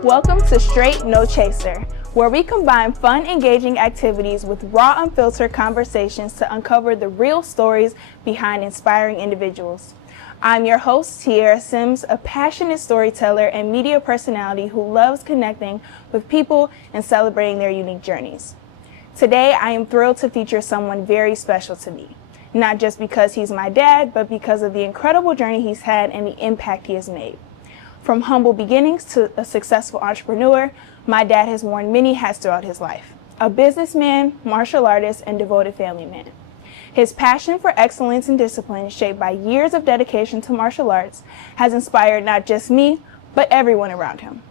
Welcome to Straight No Chaser, where we combine fun, engaging activities with raw, unfiltered conversations to uncover the real stories behind inspiring individuals. I'm your host, Tiara Sims, a passionate storyteller and media personality who loves connecting with people and celebrating their unique journeys. Today, I am thrilled to feature someone very special to me, not just because he's my dad, but because of the incredible journey he's had and the impact he has made. From humble beginnings to a successful entrepreneur, my dad has worn many hats throughout his life. A businessman, martial artist, and devoted family man. His passion for excellence and discipline, shaped by years of dedication to martial arts, has inspired not just me, but everyone around him.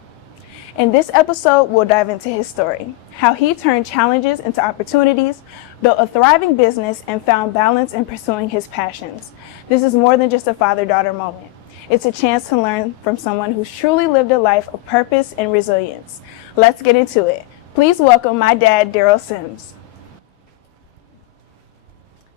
In this episode, we'll dive into his story, how he turned challenges into opportunities, built a thriving business, and found balance in pursuing his passions. This is more than just a father-daughter moment. It's a chance to learn from someone who's truly lived a life of purpose and resilience. Let's get into it. Please welcome my dad, Darrell Sims.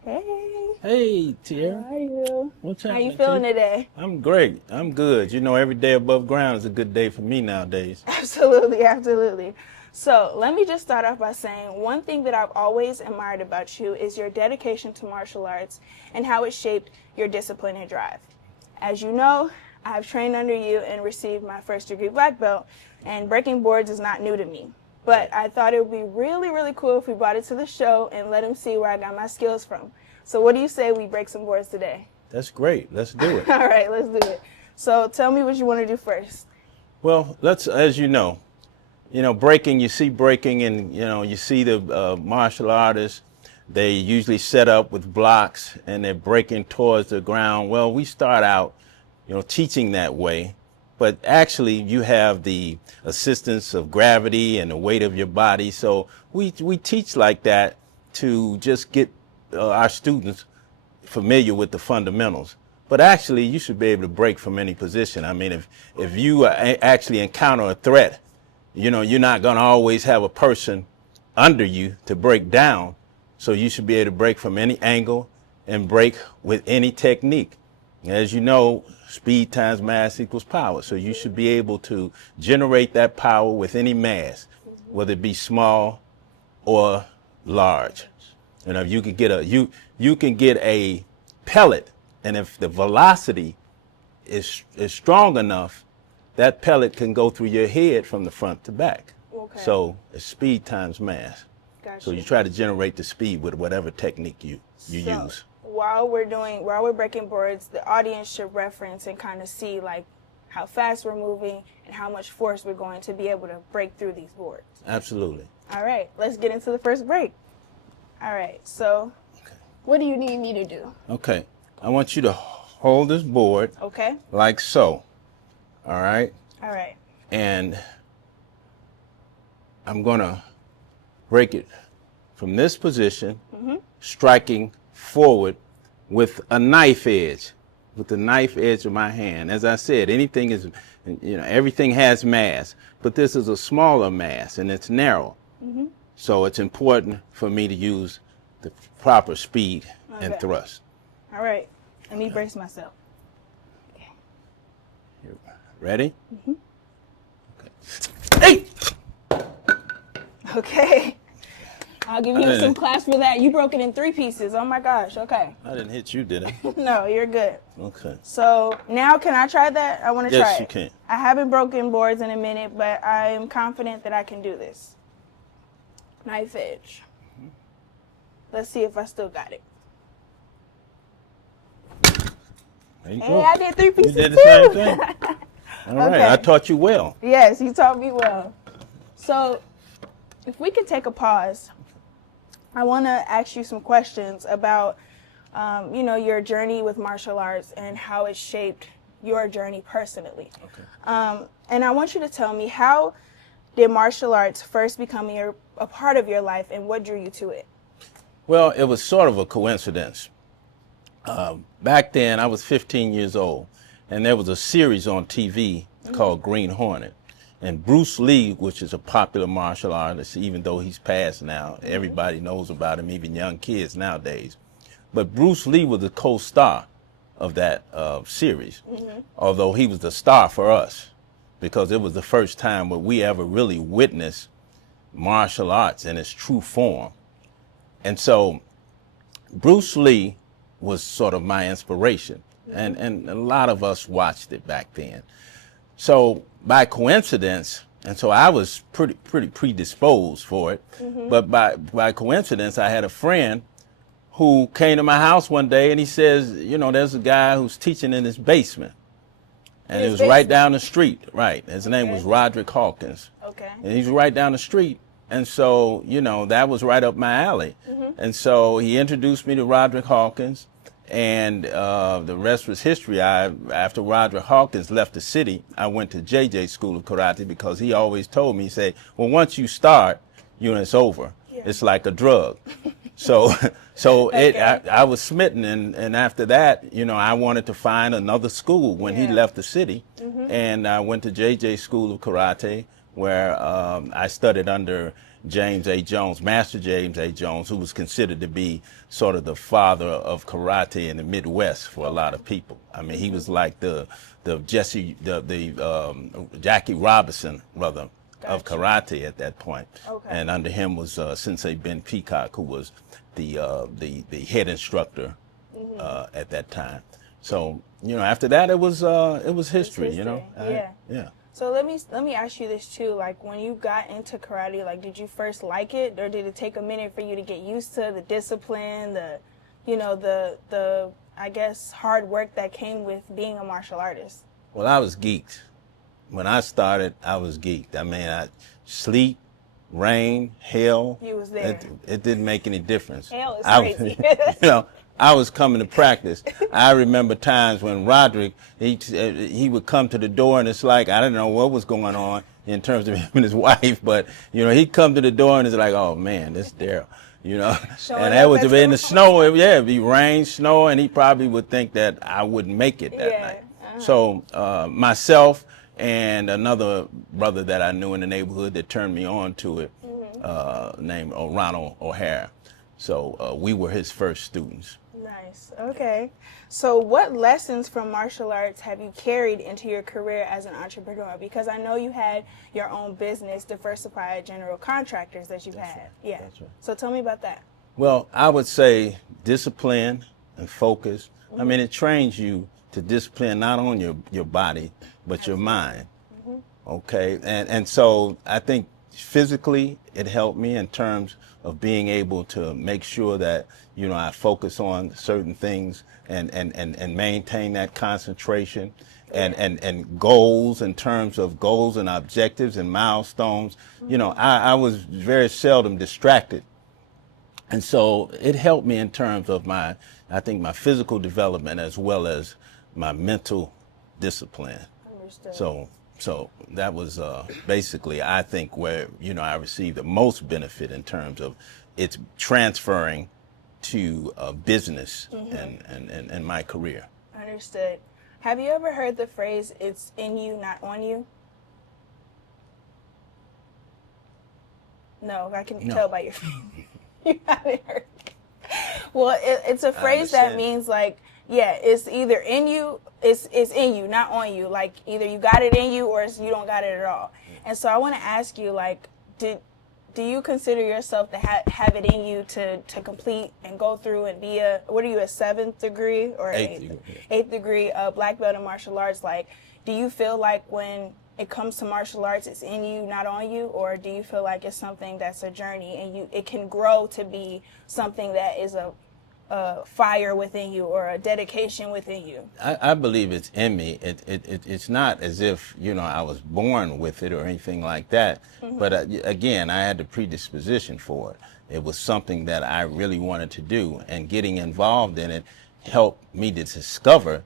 Hey. Hey, Tiara. How are you? What's How happening? you feeling today? I'm great. I'm good. You know, every day above ground is a good day for me nowadays. Absolutely, absolutely. So let me just start off by saying one thing that I've always admired about you is your dedication to martial arts and how it shaped your discipline and drive. As you know, I've trained under you and received my first degree black belt, and breaking boards is not new to me. But I thought it would be really, really cool if we brought it to the show and let him see where I got my skills from. So what do you say we break some boards today? That's great. Let's do it. All right, let's do it. So tell me what you want to do first. Well, as you know, breaking, you see breaking and, you see the martial artists. They usually set up with blocks and they're breaking towards the ground. Well, we start out, teaching that way, but actually you have the assistance of gravity and the weight of your body. So we teach like that to just get our students familiar with the fundamentals. But actually you should be able to break from any position. I mean, if you actually encounter a threat, you're not going to always have a person under you to break down. So you should be able to break from any angle and break with any technique. As you know, speed times mass equals power. So you should be able to generate that power with any mass, whether it be small or large. If you can get you can get a pellet, and if the velocity is strong enough, that pellet can go through your head from the front to back. Okay. So it's speed times mass. Gotcha. So you try to generate the speed with whatever technique you use. While we're breaking boards, the audience should reference and kind of see like how fast we're moving and how much force we're going to be able to break through these boards. Absolutely. All right, let's get into the first break. All right, so what do you need me to do? Okay, I want you to hold this board. Okay. Like so. All right. All right. And I'm gonna break it from this position, striking forward with a knife edge, with the knife edge of my hand. As I said, anything is, everything has mass, but this is a smaller mass and it's narrow. So it's important for me to use the proper speed and thrust. All right, let me brace myself. Okay. You ready? Okay. Hey! Okay. I'll give you some claps for that. You broke it in 3 pieces. Oh my gosh. Okay. I didn't hit you, did I? No, you're good. Okay. So now can I try that? I want to try it. Yes, you can. I haven't broken boards in a minute, but I am confident that I can do this. Knife edge. Let's see if I still got it. There you Hey, go. I did 3 pieces You did the too. same thing. All right, Okay. I taught you well. Yes, you taught me well. So if we could take a pause, I want to ask you some questions about, your journey with martial arts and how it shaped your journey personally. Okay. And I want you to tell me, how did martial arts first become a part of your life and what drew you to it? Well, it was sort of a coincidence. Back then, I was 15 years old, and there was a series on TV called Green Hornet. And Bruce Lee, which is a popular martial artist, even though he's passed now, everybody knows about him, even young kids nowadays. But Bruce Lee was the co-star of that series, although he was the star for us, because it was the first time where we ever really witnessed martial arts in its true form. And so Bruce Lee was sort of my inspiration, and a lot of us watched it back then. So by coincidence, and so I was pretty predisposed for it, but by coincidence, I had a friend who came to my house one day and he says, you know, there's a guy who's teaching in his basement. And it was right down the street, right. His name was Roderick Hawkins. Okay. And he's right down the street. And so, you know, that was right up my alley. And so he introduced me to Roderick Hawkins, and the rest was history. After Roderick Hawkins left the city, I went to JJ School of Karate, because he always told me, he said, well, once you start, you know, it's over. Yeah. It's like a drug. So okay. I was smitten, and after that, you know, I wanted to find another school when he left the city, and I went to JJ School of Karate, where I studied under James A. Jones, Master James A. Jones, who was considered to be sort of the father of karate in the Midwest for a lot of people. I mean, he was like the Jackie Robinson, rather, of karate at that point. Okay. And under him was Sensei Ben Peacock, who was the head instructor at that time. So, you know, after that, it was history. You know. Yeah. So let me ask you this too. Like, when you got into karate, like, did you first like it, or did it take a minute for you to get used to the discipline, the I guess hard work that came with being a martial artist? Well, I was geeked. When I started, I was geeked. I mean, sleet, rain, hail. You was there. It didn't make any difference. Hail is crazy. You know, I was coming to practice. I remember times when Roderick, he would come to the door, and it's like, I didn't know what was going on in terms of him and his wife, but, you know, he'd come to the door, and it's like, oh, man, this is Darrell, you know. And that would be in the snow. It'd be rain, snow, and he probably would think that I wouldn't make it that night. So myself and another brother that I knew in the neighborhood that turned me on to it, named Ronald O'Hare. So we were his first students. Nice. Okay. So what lessons from martial arts have you carried into your career as an entrepreneur? Because I know you had your own business, Diversified General Contractors, that you've had. Right. Yeah. That's right. So tell me about that. Well, I would say discipline and focus. I mean, it trains you to discipline not only your body, but your mind. Okay. And so I think physically it helped me in terms of being able to make sure that, you know, I focus on certain things and maintain that concentration and goals, in terms of goals and objectives and milestones. You know, I was very seldom distracted. And so it helped me in terms of I think my physical development as well as my mental discipline. Understood. So that was basically, I think, where, you know, I received the most benefit in terms of it's transferring to business and my career. Understood. Have you ever heard the phrase, it's in you, not on you? No, I can tell by your face. You haven't heard it. Well, it's a phrase that means, like, yeah, it's either in you, it's in you, not on you. Like, either you got it in you or you don't got it at all. And so I want to ask you, like, do you consider yourself to have it in you to complete and go through and be a 7th degree or eighth degree black belt in martial arts? Like, do you feel like when it comes to martial arts, it's in you, not on you, or do you feel like it's something that's a journey and it can grow to be something that is a fire within you or a dedication within you? I believe it's in me. It's not as if, you know, I was born with it or anything like that. But again, I had the predisposition for it. It was something that I really wanted to do, and getting involved in it helped me to discover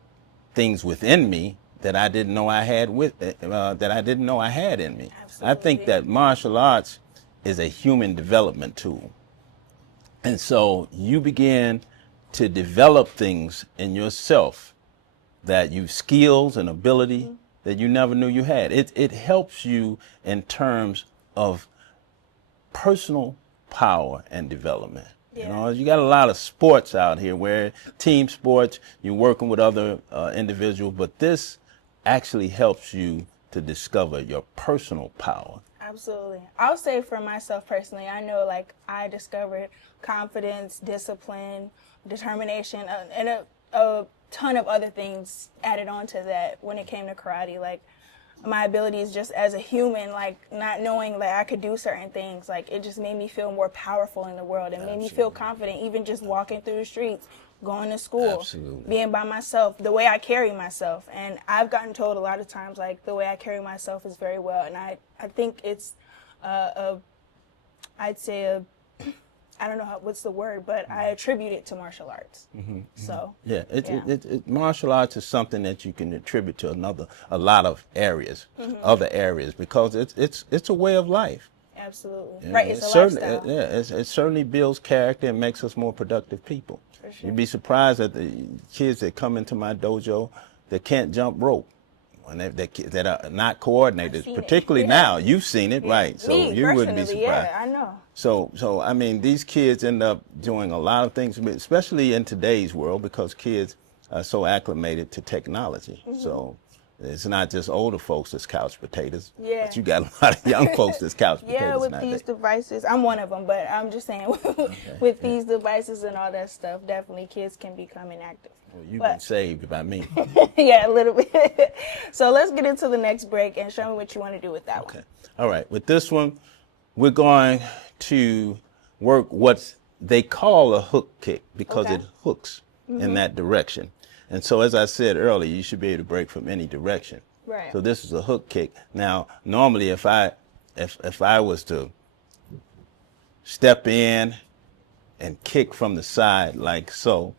things within me that I didn't know I had in me. Absolutely. I think that martial arts is a human development tool. And so you begin to develop things in yourself that you skills and ability that you never knew you had. It helps you in terms of personal power and development. You know, you got a lot of sports out here where team sports, you're working with other individuals, but this actually helps you to discover your personal power. Absolutely. I'll say for myself personally, I know like I discovered confidence, discipline, determination, and a ton of other things added on to that when it came to karate. Like my abilities just as a human, like not knowing that I could do certain things, like it just made me feel more powerful in the world and made me feel confident, even just walking through the streets, going to school, being by myself, the way I carry myself. And I've gotten told a lot of times, like the way I carry myself is very well. And I think it's, I'd say I don't know what's the word, but I attribute it to martial arts. So yeah, martial arts is something that you can attribute to a lot of areas, other areas, because it's a way of life. Absolutely, You know, right. It's a lifestyle. It certainly builds character and makes us more productive people. For sure. You'd be surprised at the kids that come into my dojo that can't jump rope. And that are not coordinated, particularly now. You've seen it, right? So Me, you wouldn't be surprised. Yeah, I know. So I mean, these kids end up doing a lot of things, especially in today's world, because kids are so acclimated to technology. So it's not just older folks that's couch potatoes, but you got a lot of young folks that's couch potatoes. Yeah, with these devices, I'm one of them, but I'm just saying, with these devices and all that stuff, definitely kids can become inactive. Well, you've been saved by me. Yeah, a little bit. So let's get into the next break and show me what you want to do with that one. Okay. All right. With this one, we're going to work what they call a hook kick because it hooks in that direction. And so, as I said earlier, you should be able to break from any direction. Right. So this is a hook kick. Now, normally, if I was to step in and kick from the side like so,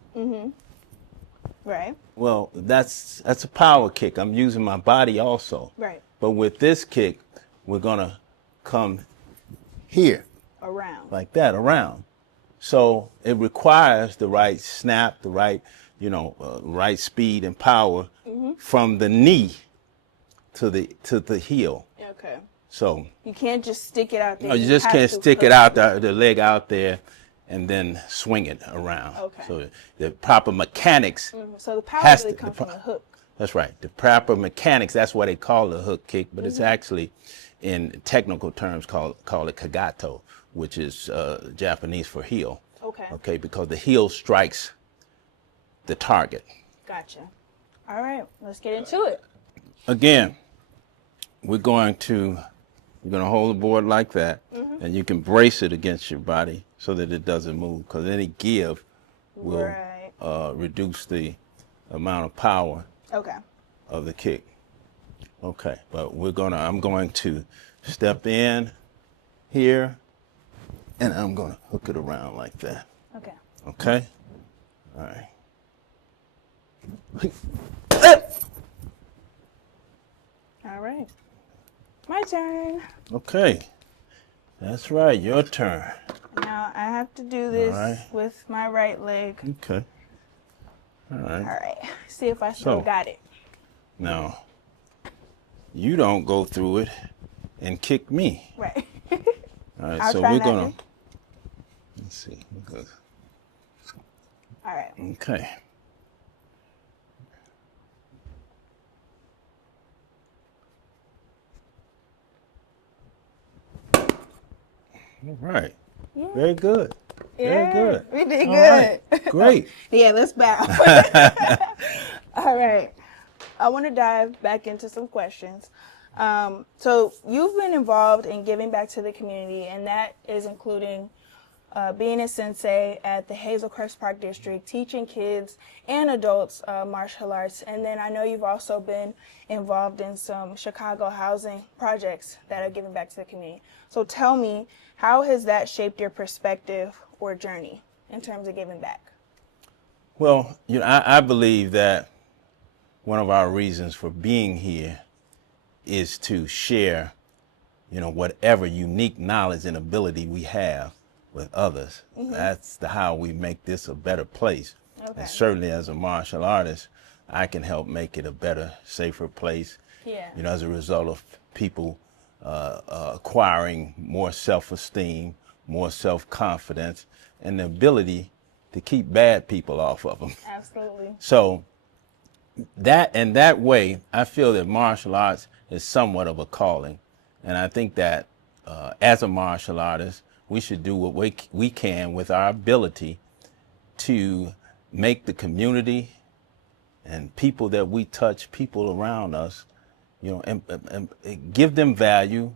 Right. well, that's a power kick. I'm using my body also. Right. But with this kick, we're gonna come here. Around. Like that, around. So it requires the right snap, the right, right speed and power from the knee to the heel. Okay. So you can't just stick it out there. No, you just can't stick it out the leg out there and then swing it around. Okay. So the proper mechanics. So the power really comes from the hook. That's right. The proper mechanics, that's what they call the hook kick, but it's actually, in technical terms, call it kagato, which is Japanese for heel. Okay. Okay, because the heel strikes the target. Gotcha. All right, let's get into it. Again, we're going to hold the board like that, and you can brace it against your body so that it doesn't move, because any give will reduce the amount of power of the kick. Okay, but I'm going to step in here, and I'm going to hook it around like that. Okay. Okay? All right. All right. My turn. Okay. That's right, your turn. Now I have to do this with my right leg. Okay. All right. All right. See if I still got it. Now, you don't go through it and kick me. Right. All right, so we're going to, let's see. All right. Okay. All right. Yeah. Very good. Yeah, Very good. We did All good. right. Great. Yeah, let's bow. All right. I want to dive back into some questions. So you've been involved in giving back to the community, and that is including being a sensei at the Hazelcrest Park District, teaching kids and adults martial arts. And then I know you've also been involved in some Chicago housing projects that are giving back to the community. So tell me, how has that shaped your perspective or journey in terms of giving back? Well, I believe that one of our reasons for being here is to share, whatever unique knowledge and ability we have with others. That's how we make this a better place. Okay. And certainly as a martial artist, I can help make it a better, safer place. Yeah. You know, as a result of people acquiring more self-esteem, more self-confidence, and the ability to keep bad people off of them. Absolutely. So that way, I feel that martial arts is somewhat of a calling. And I think that as a martial artist, we should do what we can with our ability to make the community and people that we touch, people around us, you know, and give them value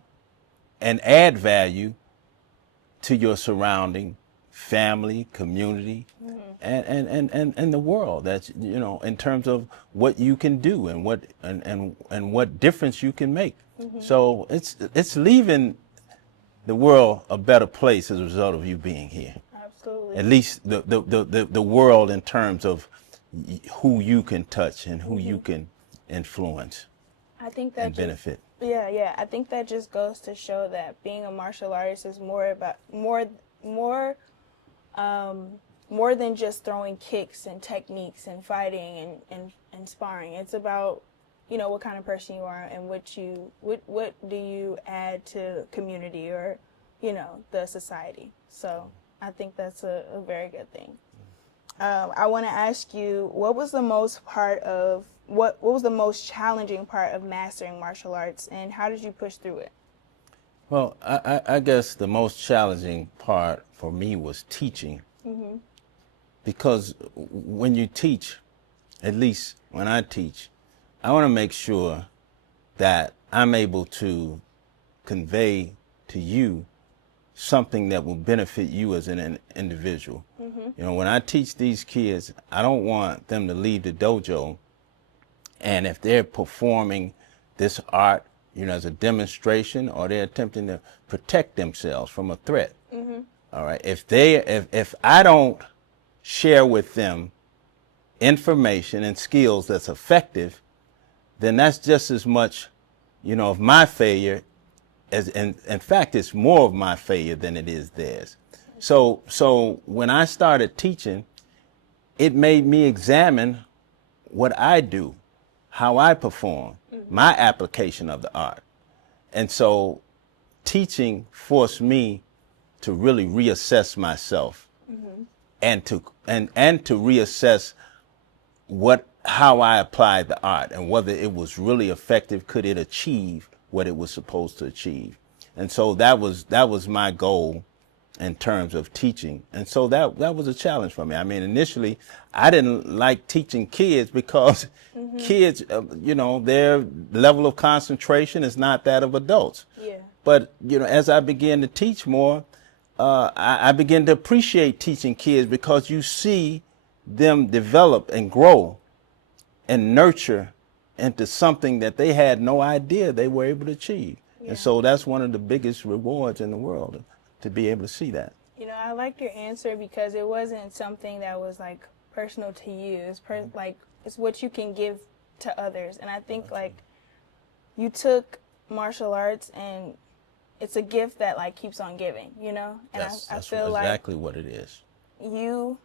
and add value to your surrounding family, community, and the world. That's, you know, in terms of what you can do and what difference you can make. So it's leaving the world a better place as a result of you being here. Absolutely. At least the world in terms of who you can touch and who you can influence I think that and benefit. Yeah. I think that just goes to show that being a martial artist is more about more than just throwing kicks and techniques and fighting and sparring. It's about, you know, what kind of person you are and what do you add to community or, you know, the society. So I think that's a very good thing. I want to ask you, what was the most challenging part of mastering martial arts, and how did you push through it? Well, I guess the most challenging part for me was teaching. Because when you teach, at least when I teach, I want to make sure that I'm able to convey to you something that will benefit you as an individual. You know, when I teach these kids, I don't want them to leave the dojo, and if they're performing this art, you know, as a demonstration, or they're attempting to protect themselves from a threat. All right. If I don't share with them information and skills that's effective, then that's just as much, you know, of my failure as, in fact, it's more of my failure than it is theirs. So when I started teaching, it made me examine what I do, how I perform, my application of the art. And so teaching forced me to really reassess myself and to reassess how I applied the art and whether it was really effective. Could it achieve what it was supposed to achieve? And so that was my goal in terms of teaching. And so that was a challenge for me. I mean, initially, I didn't like teaching kids because kids, you know, their level of concentration is not that of adults. Yeah. But, you know, as I began to teach more, I began to appreciate teaching kids because you see them develop and grow and nurture into something that they had no idea they were able to achieve. Yeah. And so that's one of the biggest rewards in the world, to be able to see that. You know, I like your answer because it wasn't something that was like personal to you. It's like it's what you can give to others. And I think like you took martial arts and it's a gift that like keeps on giving, you know? And That's I feel exactly what it is. You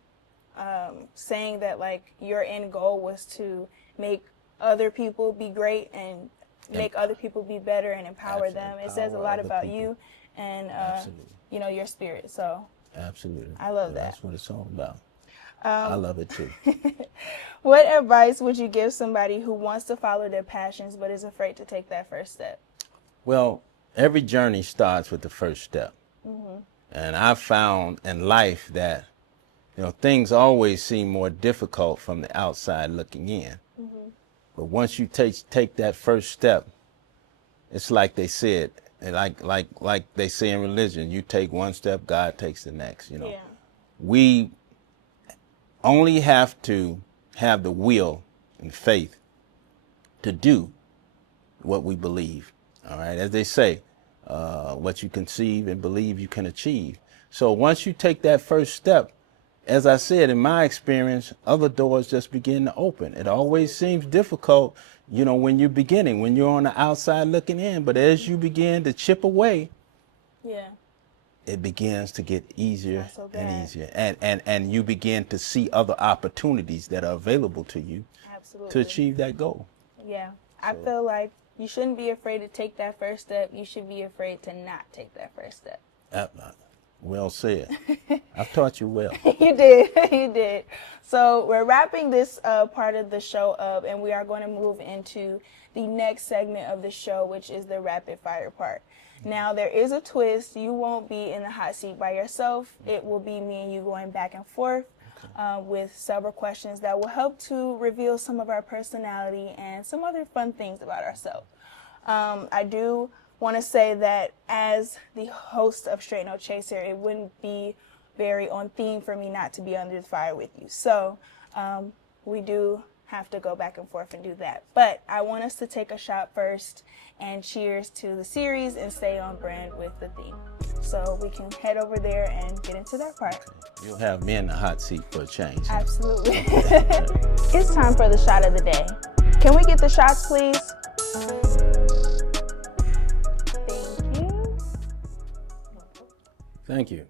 saying that like your end goal was to make other people be great and make other people be better and empower them. It says a lot about you and you know, your spirit. So absolutely, I love that. That's what it's all about. I love it too. What advice would you give somebody who wants to follow their passions but is afraid to take that first step? Well, every journey starts with the first step. And I've found in life that, you know, things always seem more difficult from the outside looking in. But once you take that first step, it's like they said, like they say in religion, you take one step, God takes the next. You know, Yeah. We only have to have the will and faith to do what we believe. All right, as they say, what you conceive and believe you can achieve. So once you take that first step, as I said, in my experience, other doors just begin to open. It always seems difficult, you know, when you're beginning, when you're on the outside looking in. But as you begin to chip away, Yeah. it begins to get easier Not so and bad. easier. And you begin to see other opportunities that are available to you Absolutely. to achieve that goal. Yeah. I feel like you shouldn't be afraid to take that first step. You should be afraid to not take that first step. Well said. I've taught you well. You did. You did. So we're wrapping this part of the show up, and we are going to move into the next segment of the show, which is the rapid fire part. Now, there is a twist. You won't be in the hot seat by yourself. It will be me and you going back and forth with several questions that will help to reveal some of our personality and some other fun things about ourselves. I do want to say that as the host of Straight No Chaser, it wouldn't be very on theme for me not to be under the fire with you. So we do have to go back and forth and do that. But I want us to take a shot first and cheers to the series and stay on brand with the theme. So we can head over there and get into that part. You'll have me in the hot seat for a change. Absolutely. It's time for the shot of the day. Can we get the shots, please? Thank you. Thank you.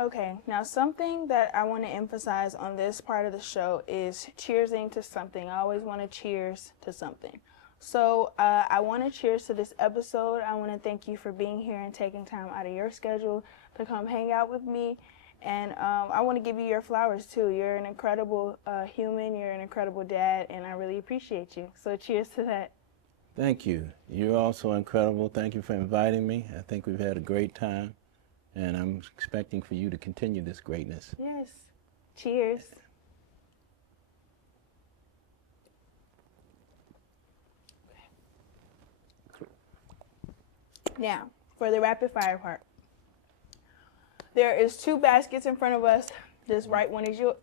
Okay, now something that I want to emphasize on this part of the show is cheersing to something. I always want to cheers to something. So I want to cheers to this episode. I want to thank you for being here and taking time out of your schedule to come hang out with me. And I want to give you your flowers too. You're an incredible human. You're an incredible dad, and I really appreciate you. So cheers to that. Thank you. You're also incredible. Thank you for inviting me. I think we've had a great time, and I'm expecting for you to continue this greatness. Yes. Cheers. Now, for the rapid fire part. There is 2 baskets in front of us. This right one is yours.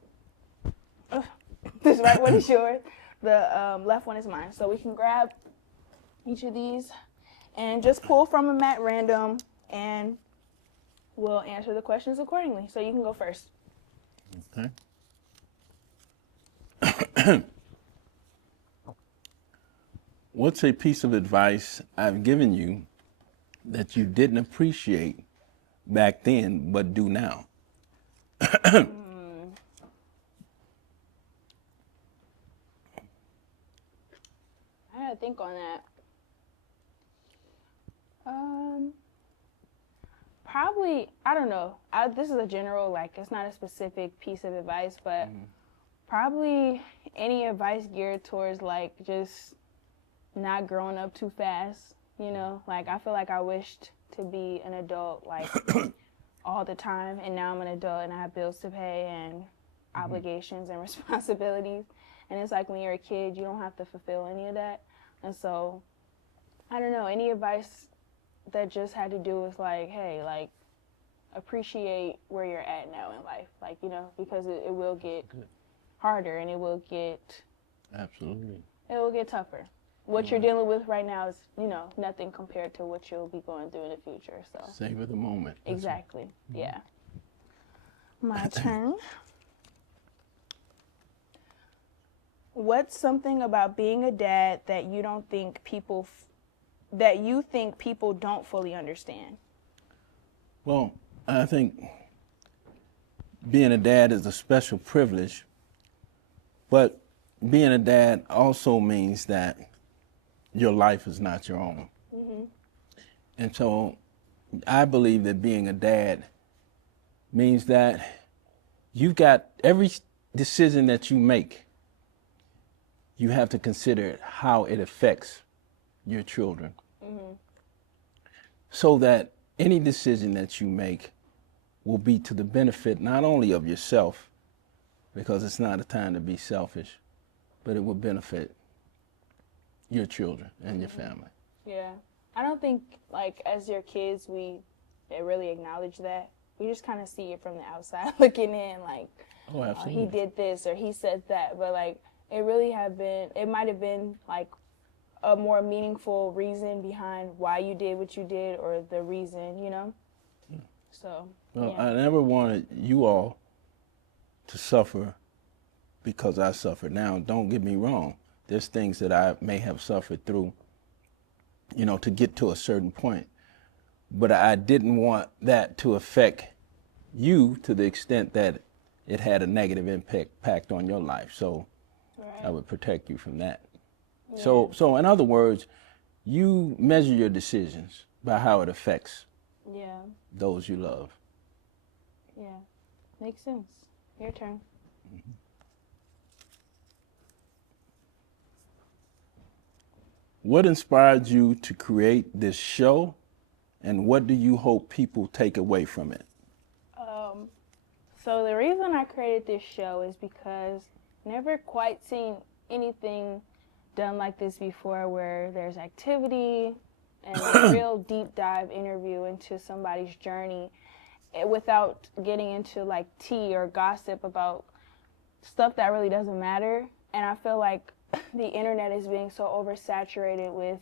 This right one is yours. The left one is mine. So we can grab each of these and just pull from them at random, and we'll answer the questions accordingly. So you can go first. Okay. What's a piece of advice I've given you that you didn't appreciate back then but do now? I gotta think on that. Probably, I don't know. This is a general, like, it's not a specific piece of advice, but probably any advice geared towards, like, just not growing up too fast, you know? Like, I feel like I wished to be an adult, like, all the time, and now I'm an adult and I have bills to pay and obligations and responsibilities. And it's like when you're a kid, you don't have to fulfill any of that. And so, I don't know, any advice that just had to do with, like, hey, like, appreciate where you're at now in life, like, you know, because it will get harder, and it will get tougher. What you're dealing with right now is, you know, nothing compared to what you'll be going through in the future. So savor the moment. Exactly. Yeah. My turn. What's something about being a dad that you don't think people don't fully understand? Well, I think being a dad is a special privilege, but being a dad also means that your life is not your own. And so I believe that being a dad means that you've got every decision that you make, you have to consider how it affects your children. So that any decision that you make will be to the benefit not only of yourself, because it's not a time to be selfish, but it will benefit your children and your family. Yeah. I don't think, like, as your kids, they really acknowledge that. We just kind of see it from the outside looking in, like, Oh, absolutely. he did this or he said that. But, like, it might have been, like, a more meaningful reason behind why you did what you did, or the reason, you know? So, Well, yeah. I never wanted you all to suffer because I suffered. Now, don't get me wrong. There's things that I may have suffered through, you know, to get to a certain point. but I didn't want that to affect you to the extent that it had a negative impact on your life. So I would protect you from that. Yeah. So in other words, you measure your decisions by how it affects those you love. Yeah, makes sense. Your turn. Mm-hmm. What inspired you to create this show, and what do you hope people take away from it? So the reason I created this show is because I've never quite seen anything done like this before, where there's activity and a real deep dive interview into somebody's journey without getting into like tea or gossip about stuff that really doesn't matter. And I feel like the internet is being so oversaturated with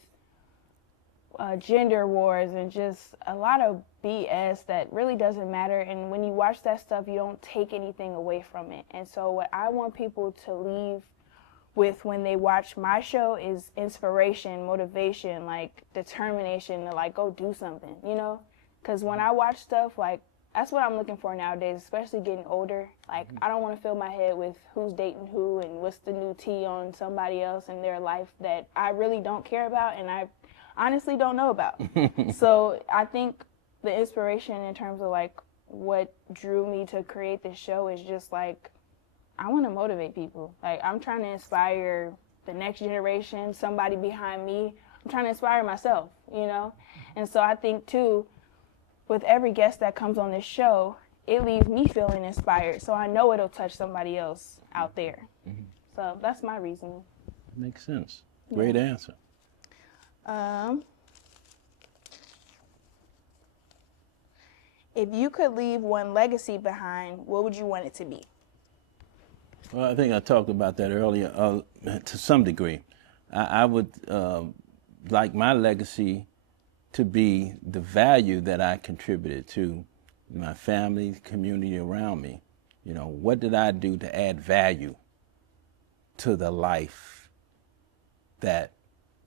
gender wars and just a lot of BS that really doesn't matter. And when you watch that stuff, you don't take anything away from it. And so what I want people to leave with when they watch my show is inspiration, motivation, like determination to like go do something, you know? Because when I watch stuff, like that's what I'm looking for nowadays, especially getting older. Like I don't want to fill my head with who's dating who and what's the new tea on somebody else in their life that I really don't care about and I honestly don't know about. So I think the inspiration in terms of like what drew me to create this show is just like I want to motivate people. Like I'm trying to inspire the next generation, somebody behind me. I'm trying to inspire myself, you know? And so I think too, with every guest that comes on this show, it leaves me feeling inspired. So I know it'll touch somebody else out there. Mm-hmm. So that's my reasoning. Makes sense. Great answer. If you could leave one legacy behind, what would you want it to be? Well, I think I talked about that earlier to some degree. I would like my legacy to be the value that I contributed to my family, the community around me. You know, what did I do to add value to the life that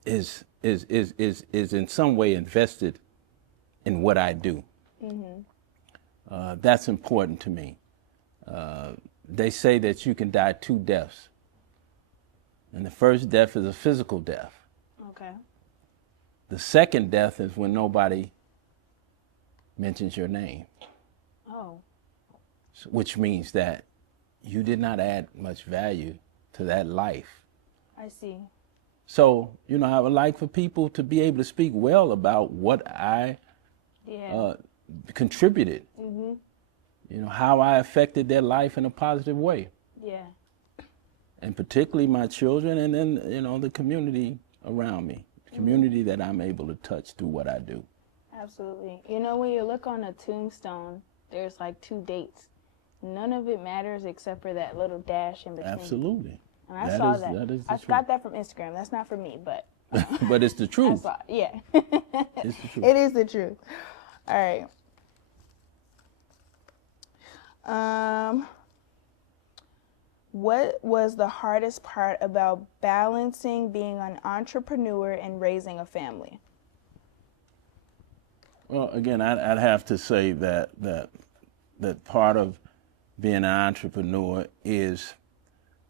is in some way invested in what I do? Mm-hmm. That's important to me. They say that you can die 2 deaths. And the first death is a physical death. Okay. The second death is when nobody mentions your name. Oh. Which means that you did not add much value to that life. I see. So, you know, I would like for people to be able to speak well about what I contributed. Mm-hmm. You know, how I affected their life in a positive way. Yeah. And particularly my children and then, you know, the community around me, the community that I'm able to touch through what I do. Absolutely. You know, when you look on a tombstone, there's like 2 dates. None of it matters except for that little dash in between. Absolutely. And I saw that. I got that from Instagram. That's not from me, but. But it's the truth. Yeah. It's the truth. It is the truth. All right. What was the hardest part about balancing being an entrepreneur and raising a family? Well, again, I'd have to say that part of being an entrepreneur is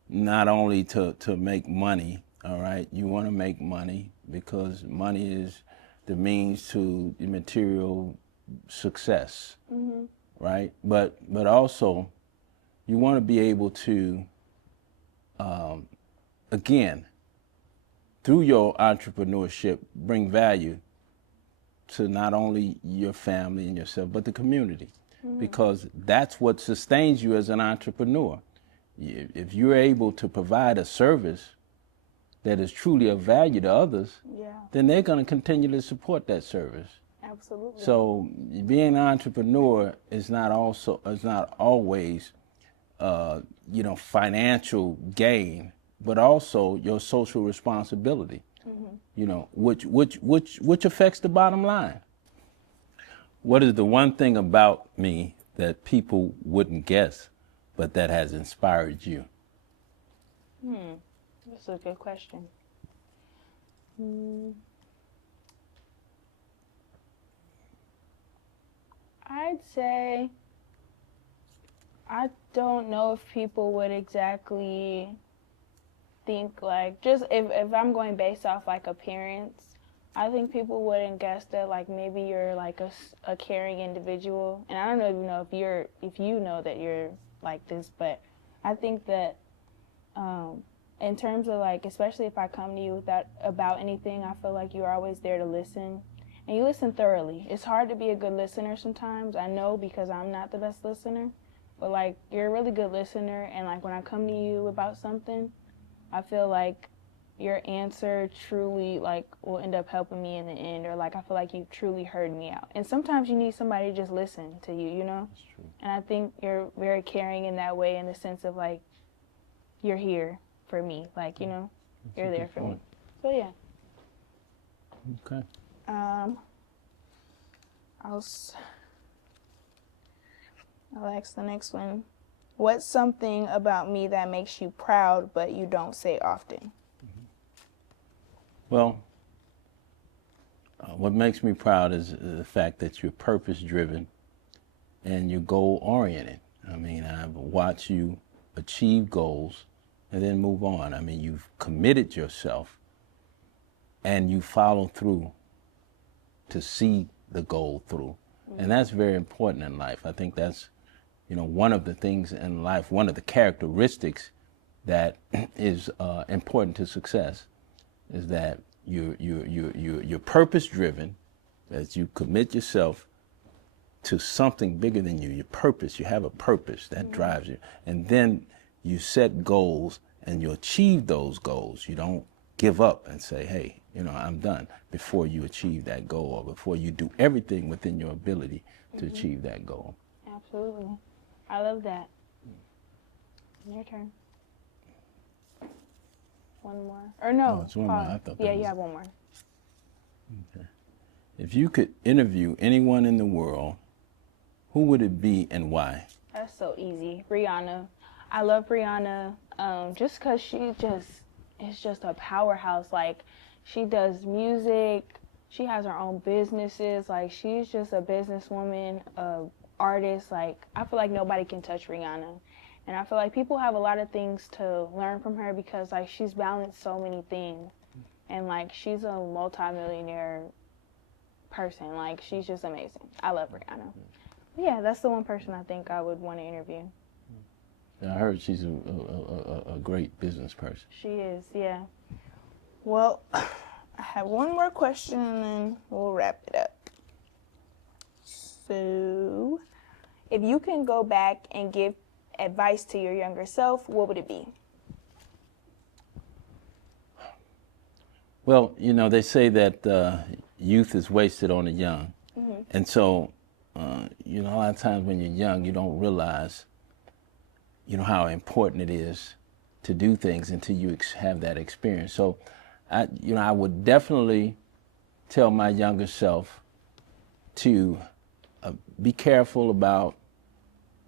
not only to make money, all right? You want to make money because money is the means to material success, mm-hmm. right? But also, you want to be able to, again, through your entrepreneurship, bring value to not only your family and yourself, but the community, mm-hmm. because that's what sustains you as an entrepreneur. If you're able to provide a service that is truly of value to others, then they're going to continue to support that service. Absolutely. So being an entrepreneur is not always, financial gain, but also your social responsibility. Mm-hmm. You know, which affects the bottom line. What is the one thing about me that people wouldn't guess, but that has inspired you? That's a good question. I'd say I don't know if people would exactly think like, just if I'm going based off like appearance, I think people wouldn't guess that like maybe you're like a caring individual. And I don't even know if you know that you're like this, but I think that in terms of like, especially if I come to you about anything, I feel like you're always there to listen. And you listen thoroughly. It's hard to be a good listener sometimes, I know, because I'm not the best listener. But like, you're a really good listener, and like when I come to you about something, I feel like your answer truly like will end up helping me in the end, or like I feel like you truly heard me out. And sometimes you need somebody to just listen to you, you know? That's true. And I think you're very caring in that way, in the sense of like, you're here for me, like, you know, you're there for me. So yeah. Okay. I'll ask the next one. What's something about me that makes you proud but you don't say often? Well, what makes me proud is the fact that you're purpose-driven and you're goal-oriented. I mean, I've watched you achieve goals and then move on. I mean, you've committed yourself and you follow through to see the goal through. And that's very important in life. I think that's, one of the things in life, one of the characteristics that is important to success is that you're purpose-driven, that you commit yourself to something bigger than you, your purpose. You have a purpose that drives you. And then you set goals and you achieve those goals. You don't give up and say, hey, I'm done, before you achieve that goal, or before you do everything within your ability to achieve that goal. Absolutely. I love that. Your turn. One more. Or no. Oh, it's one more. I thought you have one more. Okay. If you could interview anyone in the world, who would it be and why? That's so easy. Rihanna. I love Rihanna just because she is just a powerhouse. Like, she does music. She has her own businesses. Like, she's just a businesswoman, artist. Like, I feel like nobody can touch Rihanna. And I feel like people have a lot of things to learn from her, because like she's balanced so many things. And like, she's a multi-millionaire person. Like, she's just amazing. I love Rihanna. Yeah, that's the one person I think I would want to interview. I heard she's a great business person. She is, yeah. Well, I have one more question and then we'll wrap it up. So, if you can go back and give advice to your younger self, what would it be? Well, they say that youth is wasted on the young. Mm-hmm. And so, a lot of times when you're young, you don't realize, how important it is to do things until you have that experience. So, I would definitely tell my younger self to be careful about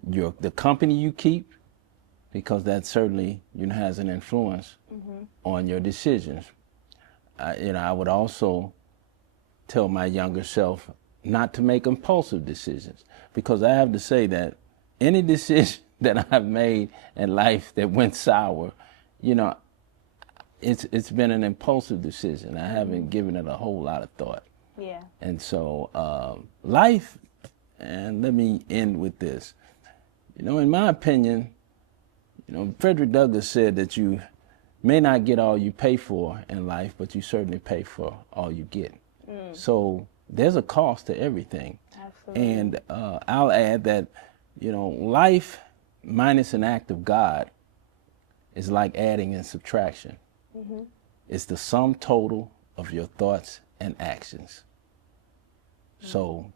the company you keep, because that certainly has an influence on your decisions. I would also tell my younger self not to make impulsive decisions, because I have to say that any decision that I've made in life that went sour, it's been an impulsive decision. I haven't given it a whole lot of thought. Yeah. And so life, and let me end with this. In my opinion, Frederick Douglass said that you may not get all you pay for in life, but you certainly pay for all you get. So there's a cost to everything. Absolutely. And I'll add that, life minus an act of God is like adding and subtraction. Mm-hmm. It's the sum total of your thoughts and actions. So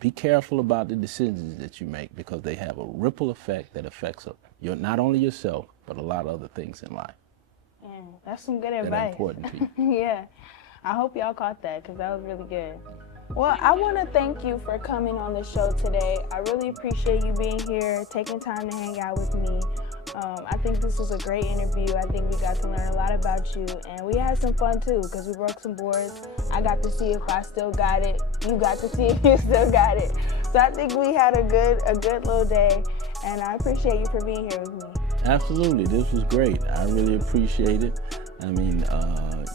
be careful about the decisions that you make, because they have a ripple effect that affects not only yourself, but a lot of other things in life. Man, that's some good advice. That are important to you. Yeah. I hope y'all caught that, because that was really good. Well, I want to thank you for coming on the show today. I really appreciate you being here, taking time to hang out with me. I think this was a great interview. I think we got to learn a lot about you, and we had some fun too because we broke some boards. I got to see if I still got it. You got to see if you still got it. So I think we had a good little day, and I appreciate you for being here with me. Absolutely, this was great. I really appreciate it. I mean,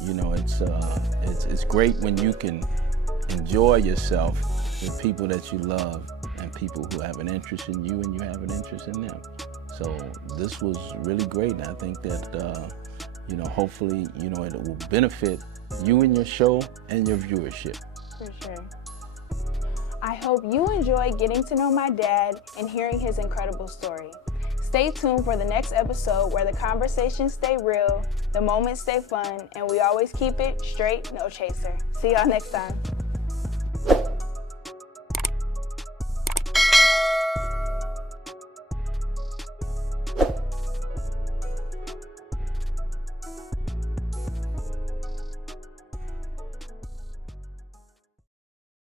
you know, it's great when you can enjoy yourself with people that you love and people who have an interest in you and you have an interest in them. So this was really great. And I think that, you know, hopefully, you know, it will benefit you and your show and your viewership. For sure. I hope you enjoy getting to know my dad and hearing his incredible story. Stay tuned for the next episode where the conversations stay real, the moments stay fun, and we always keep it straight, no chaser. See y'all next time.